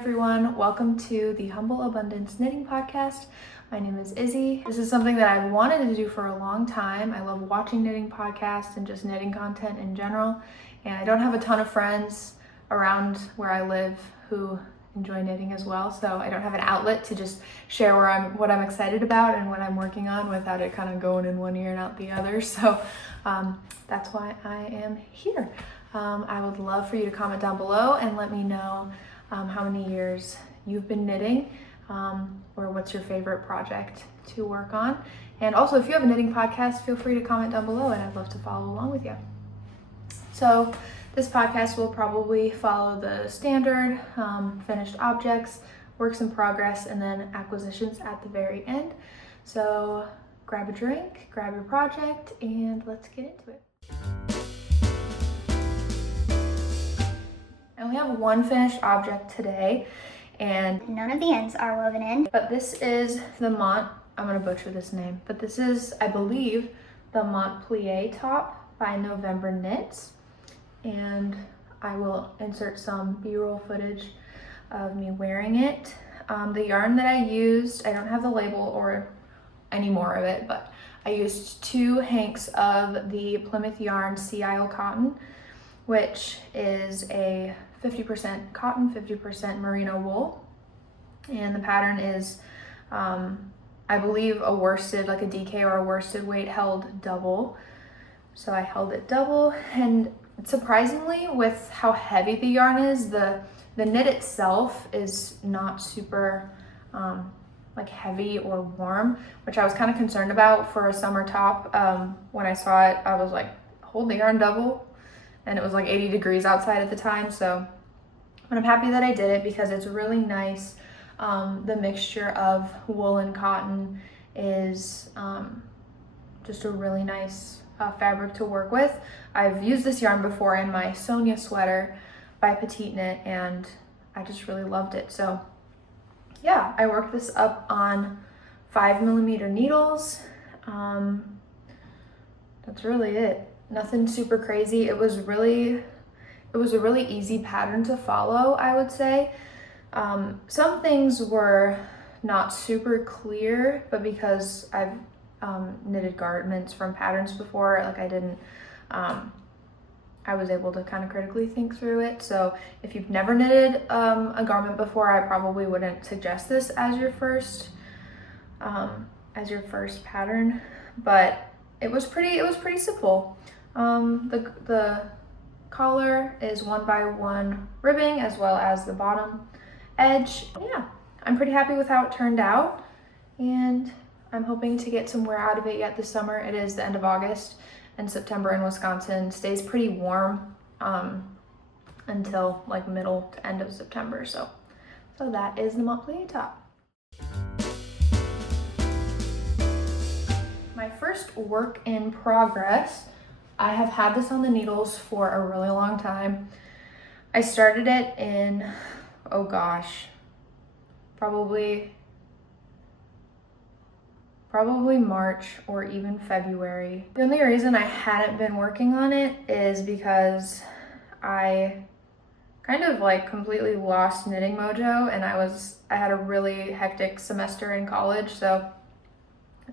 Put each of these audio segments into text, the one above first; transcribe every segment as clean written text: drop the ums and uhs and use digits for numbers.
everyone, welcome to the Humble Abundance Knitting Podcast. My name is Izzy. This is something that I've wanted to do for a long time. I love watching knitting podcasts and just knitting content in general, and I don't have a ton of friends around where I live who enjoy knitting as well, so I don't have an outlet to just share what I'm excited about and what I'm working on without it kind of going in one ear and out the other. So that's why I am here. I would love for you to comment down below and let me know how many years you've been knitting, or what's your favorite project to work on. And also, if you have a knitting podcast, feel free to comment down below and I'd love to follow along with you. So this podcast will probably follow the standard finished objects, works in progress, and then acquisitions at the very end. So grab a drink, grab your project, and let's get into it. I only have one finished object today, and none of the ends are woven in. But this is the I'm gonna butcher this name, but this is, I believe, the Montpelier top by November Knits. And I will insert some B-roll footage of me wearing it. The yarn that I used, I don't have the label or any more of it, but I used 2 hanks of the Plymouth Yarn Sea Isle cotton, which is a 50% cotton, 50% merino wool. And the pattern is, I believe, a worsted, like a DK or a worsted weight held double. So I held it double, and surprisingly, with how heavy the yarn is, the knit itself is not super like heavy or warm, which I was kind of concerned about for a summer top. When I saw it, I was like, hold the yarn double, and it was like 80 degrees outside at the time. So, but I'm happy that I did it because it's really nice. The mixture of wool and cotton is just a really nice fabric to work with. I've used this yarn before in my Sonia sweater by Petite Knit, and I just really loved it. So yeah, I worked this up on 5mm needles. That's really it. Nothing super crazy. It was a really easy pattern to follow, I would say. Some things were not super clear, but because I've knitted garments from patterns before, like I was able to kind of critically think through it. So if you've never knitted a garment before, I probably wouldn't suggest this as your first pattern, but it was pretty simple. The collar is 1x1 ribbing, as well as the bottom edge. Yeah, I'm pretty happy with how it turned out, and I'm hoping to get some wear out of it yet this summer. It is the end of August, and September in Wisconsin stays pretty warm until like middle to end of September. So that is the Montpelier top. My first work in progress. I have had this on the needles for a really long time. I started it in, oh gosh, probably March or even February. The only reason I hadn't been working on it is because I kind of like completely lost knitting mojo, and I had a really hectic semester in college, so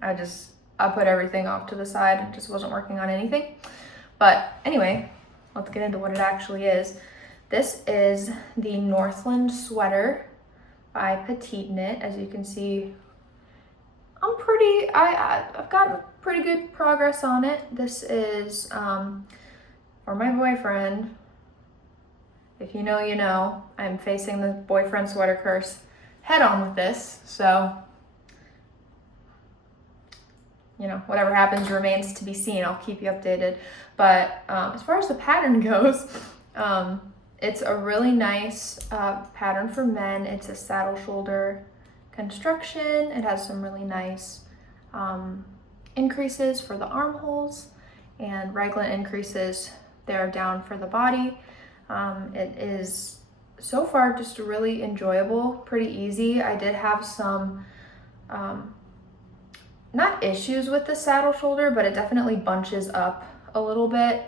I put everything off to the side and just wasn't working on anything. But anyway, let's get into what it actually is. This is the Northland Sweater by Petite Knit. As you can see, I've gotten pretty good progress on it. This is for my boyfriend. If you know, you know. I'm facing the boyfriend sweater curse head on with this, so you know, whatever happens remains to be seen. I'll keep you updated. But as far as the pattern goes, it's a really nice pattern for men. It's a saddle shoulder construction. It has some really nice increases for the armholes and raglan increases there down for the body. It is so far just really enjoyable, pretty easy. I did have some not issues with the saddle shoulder, but it definitely bunches up a little bit.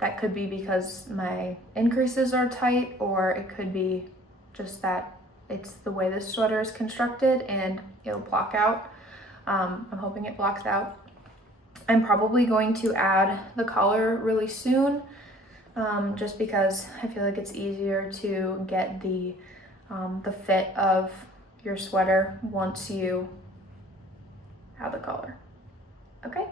That could be because my increases are tight, or it could be just that it's the way this sweater is constructed and it'll block out. I'm hoping it blocks out. I'm probably going to add the collar really soon, just because I feel like it's easier to get the fit of your sweater once you have the collar. Okay.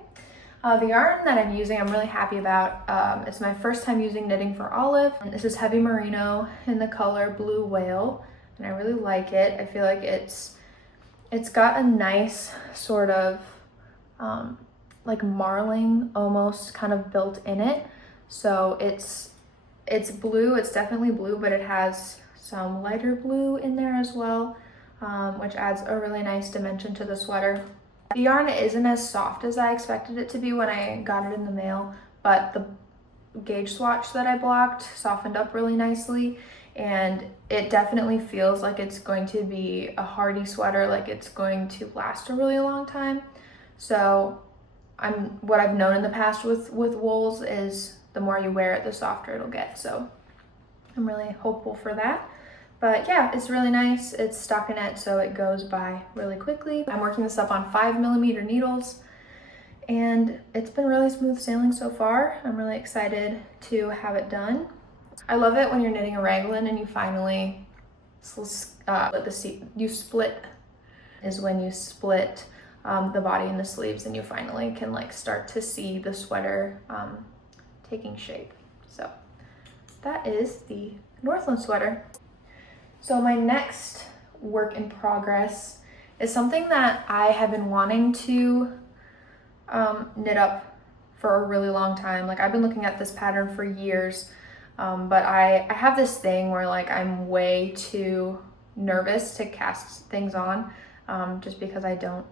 The yarn that I'm using, I'm really happy about. It's my first time using knitting for Olive. This is heavy merino in the color Blue Whale, and I really like it. I feel like it's got a nice sort of like marling almost kind of built in it. So it's blue, it's definitely blue, but it has some lighter blue in there as well, which adds a really nice dimension to the sweater. The yarn isn't as soft as I expected it to be when I got it in the mail, but the gauge swatch that I blocked softened up really nicely, and it definitely feels like it's going to be a hardy sweater, like it's going to last a really long time. So what I've known in the past with wools is the more you wear it, the softer it'll get. So I'm really hopeful for that. But yeah, it's really nice. It's stockinette, so it goes by really quickly. I'm working this up on 5mm needles, and it's been really smooth sailing so far. I'm really excited to have it done. I love it when you're knitting a raglan and you finally split the body and the sleeves, and you finally can like start to see the sweater taking shape. So that is the Northland sweater. So my next work in progress is something that I have been wanting to knit up for a really long time. Like I've been looking at this pattern for years, but I have this thing where like I'm way too nervous to cast things on, just because I don't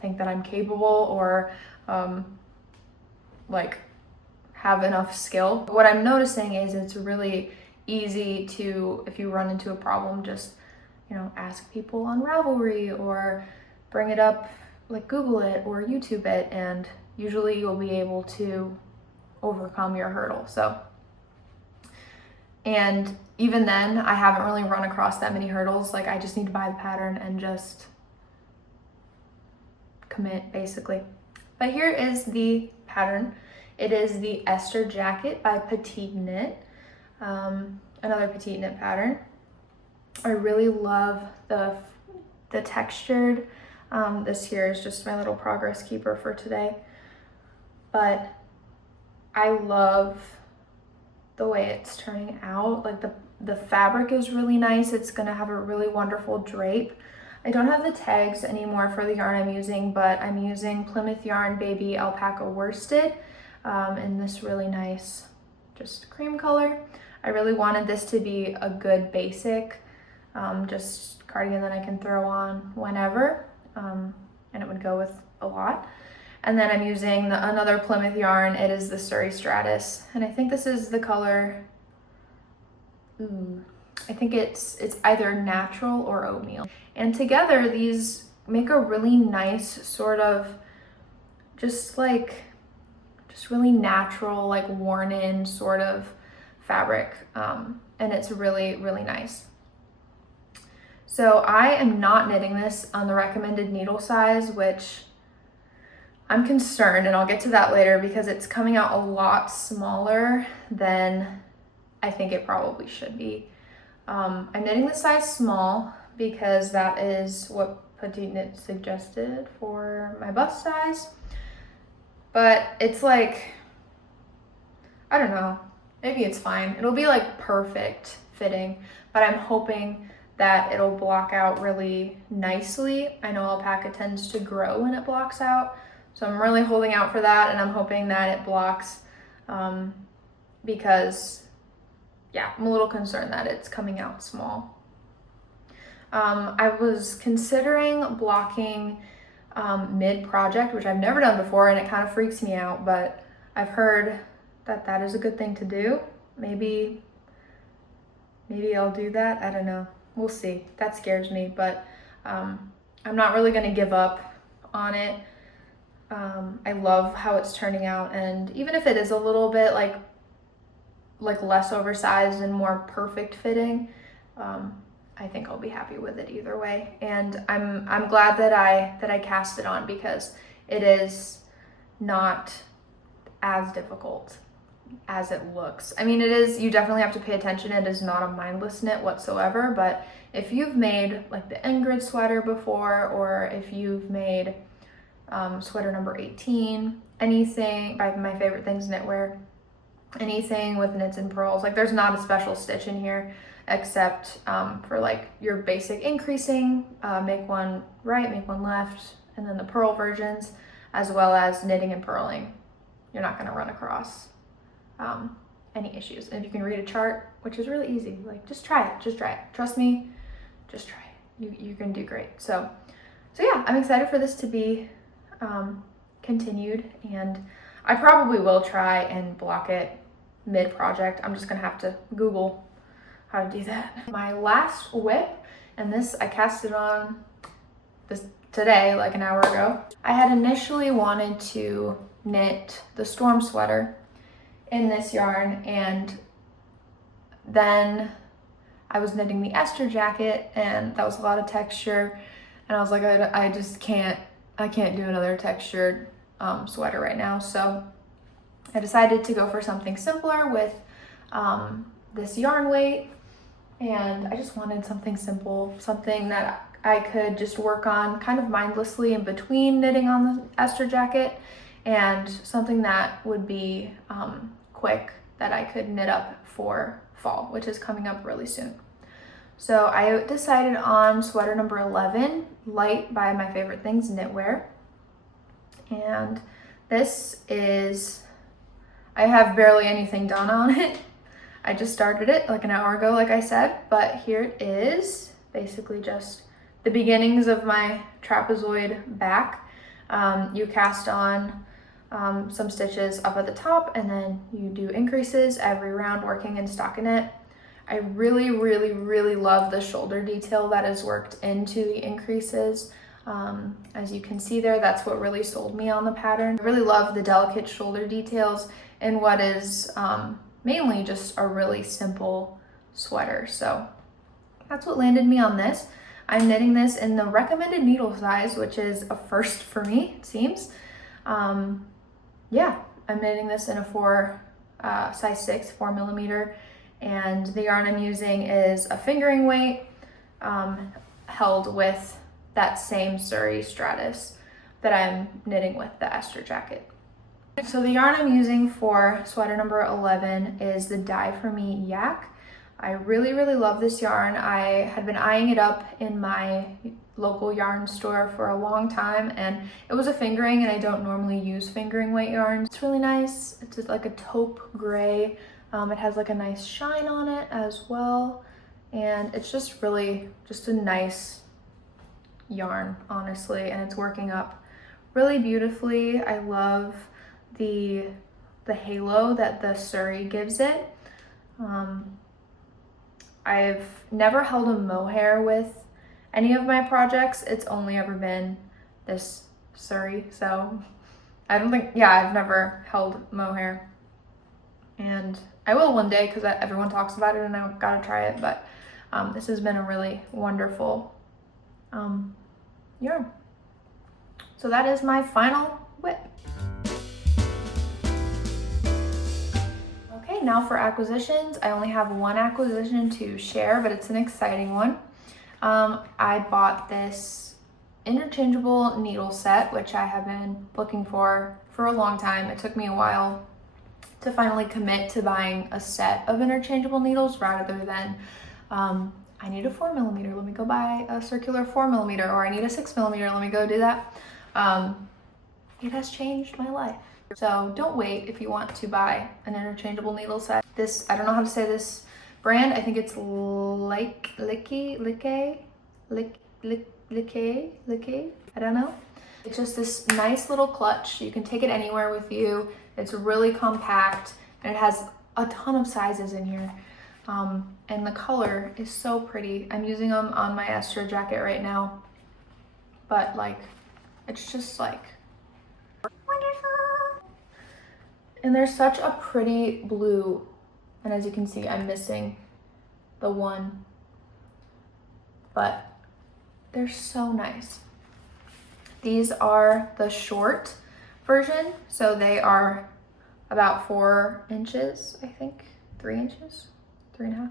think that I'm capable or like have enough skill. What I'm noticing is it's really easy to, if you run into a problem, just, you know, ask people on Ravelry or bring it up, like Google it or YouTube it, and usually you'll be able to overcome your hurdle. So, and even then, I haven't really run across that many hurdles. Like I just need to buy the pattern and just commit, basically. But here is the pattern. It is the Esther jacket by Petite Knit. Another Petite Knit pattern. I really love the textured. This here is just my little progress keeper for today. But I love the way it's turning out. Like the fabric is really nice. It's gonna have a really wonderful drape. I don't have the tags anymore for the yarn I'm using, but I'm using Plymouth Yarn Baby Alpaca Worsted in this really nice just cream color. I really wanted this to be a good basic, just cardigan that I can throw on whenever, and it would go with a lot. And then I'm using another Plymouth yarn. It is the Surrey Stratus, and I think this is the color, I think it's either natural or oatmeal. And together these make a really nice sort of just really natural, like worn in sort of fabric, and it's really, really nice. So I am not knitting this on the recommended needle size, which I'm concerned, and I'll get to that later, because it's coming out a lot smaller than I think it probably should be. I'm knitting the size small because that is what Petite Knit suggested for my bust size, but it's like, I don't know, maybe it's fine. It'll be like perfect fitting, but I'm hoping that it'll block out really nicely. I know alpaca tends to grow when it blocks out, so I'm really holding out for that, and I'm hoping that it blocks, because yeah, I'm a little concerned that it's coming out small. I was considering blocking mid-project, which I've never done before, and it kind of freaks me out, but I've heard that that is a good thing to do. Maybe I'll do that. I don't know. We'll see. That scares me, but I'm not really going to give up on it. I love how it's turning out, and even if it is a little bit like less oversized and more perfect fitting, I think I'll be happy with it either way. And I'm glad that I cast it on, because it is not as difficult as it looks. I mean, it is, you definitely have to pay attention. It is not a mindless knit whatsoever, but if you've made like the Ingrid sweater before, or if you've made sweater number 18, anything by My Favorite Things Knitwear, anything with knits and purls, like there's not a special stitch in here except for like your basic increasing, make one right, make one left, and then the purl versions, as well as knitting and purling. You're not going to run across any issues. And if you can read a chart, which is really easy, like just try it. Trust me, just try it. You're going to do great. So yeah, I'm excited for this to be continued, and I probably will try and block it mid-project. I'm just going to have to Google how to do that. My last whip, and this I cast it on this today, like an hour ago. I had initially wanted to knit the storm sweater in this yarn, and then I was knitting the Esther jacket, and that was a lot of texture, and I was like, I just can't do another textured sweater right now. So I decided to go for something simpler with this yarn weight, and I just wanted something simple, something that I could just work on kind of mindlessly in between knitting on the Esther jacket, and something that would be quick that I could knit up for fall, which is coming up really soon. So I decided on sweater number 11, Light by My Favorite Things Knitwear. And this is, I have barely anything done on it. I just started it like an hour ago, like I said, but here it is, basically just the beginnings of my trapezoid back. You cast on some stitches up at the top, and then you do increases every round working in stockinette. I really love the shoulder detail that is worked into the increases. As you can see there, that's what really sold me on the pattern. I really love the delicate shoulder details in what is mainly just a really simple sweater. So that's what landed me on this. I'm knitting this in the recommended needle size, which is a first for me, it seems. Yeah, I'm knitting this in a size 6, 4 millimeter, and the yarn I'm using is a fingering weight held with that same Surrey Stratus that I'm knitting with the Esther jacket. So the yarn I'm using for sweater number 11 is the Dye For Me Yak. I really love this yarn. I had been eyeing it up in my local yarn store for a long time, and it was a fingering, and I don't normally use fingering weight yarns. It's really nice. It's just like a taupe gray. It has like a nice shine on it as well, and it's just really just a nice yarn, honestly, and it's working up really beautifully. I love the halo that the Surrey gives it. I've never held a mohair with any of my projects. It's only ever been this Surrey, so I don't think, yeah, I've never held mohair, and I will one day because everyone talks about it and I gotta try it, but this has been a really wonderful yarn. So that is my final whip. Okay, now for acquisitions. I only have one acquisition to share, but it's an exciting one. I bought this interchangeable needle set, which I have been looking for a long time. It took me a while to finally commit to buying a set of interchangeable needles rather than I need a 4 millimeter, let me go buy a circular 4 millimeter, or I need a 6 millimeter, let me go do that. It has changed my life. So don't wait if you want to buy an interchangeable needle set. This, I don't know how to say this brand. I think it's LYKKE. I don't know. It's just this nice little clutch. You can take it anywhere with you. It's really compact, and it has a ton of sizes in here. And the color is so pretty. I'm using them on my Esther jacket right now, but like, it's just like wonderful. And they're such a pretty blue, and as you can see, I'm missing the one but they're so nice. These are the short version, so they are about 4 inches, I think, 3 inches, 3.5,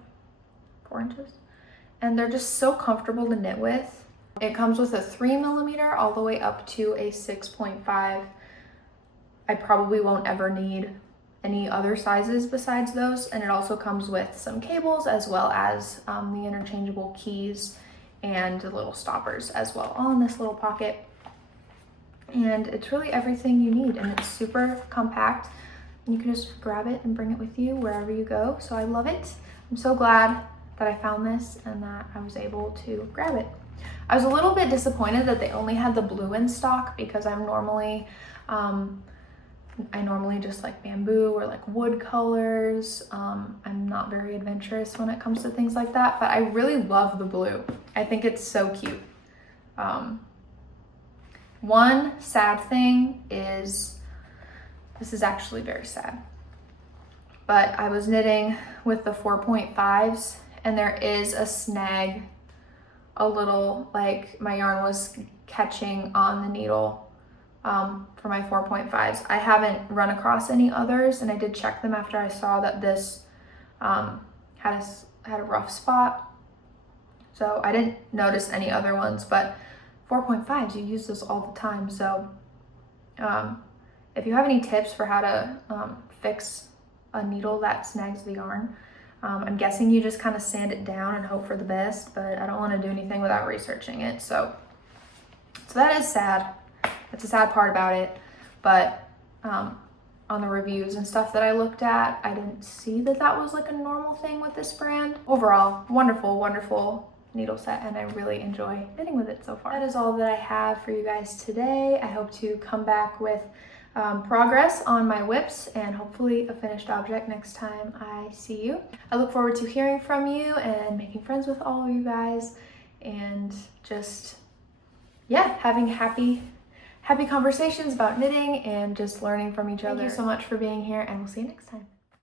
4 inches. And they're just so comfortable to knit with. It comes with a 3mm all the way up to a 6.5. I probably won't ever need any other sizes besides those. And it also comes with some cables as well as the interchangeable keys and the little stoppers as well, all in this little pocket. And it's really everything you need, and it's super compact. You can just grab it and bring it with you wherever you go. So I love it. I'm so glad that I found this and that I was able to grab it. I was a little bit disappointed that they only had the blue in stock, because I normally just like bamboo or like wood colors. I'm not very adventurous when it comes to things like that, but I really love the blue. I think it's so cute. One sad thing is, this is actually very sad, but I was knitting with the 4.5s and there is a snag, a little, like my yarn was catching on the needle for my 4.5s. I haven't run across any others, and I did check them after I saw that this had a rough spot. So I didn't notice any other ones, but 4.5s, you use this all the time. So if you have any tips for how to fix a needle that snags the yarn, I'm guessing you just kind of sand it down and hope for the best, but I don't want to do anything without researching it. So that is sad. That's a sad part about it. But on the reviews and stuff that I looked at, I didn't see that that was like a normal thing with this brand. Overall, wonderful, wonderful needle set, and I really enjoy knitting with it so far. That is all that I have for you guys today. I hope to come back with progress on my whips and hopefully a finished object next time I see you. I look forward to hearing from you and making friends with all of you guys, and just, yeah, having happy conversations about knitting and just learning from each other. Thank you so much for being here, and we'll see you next time.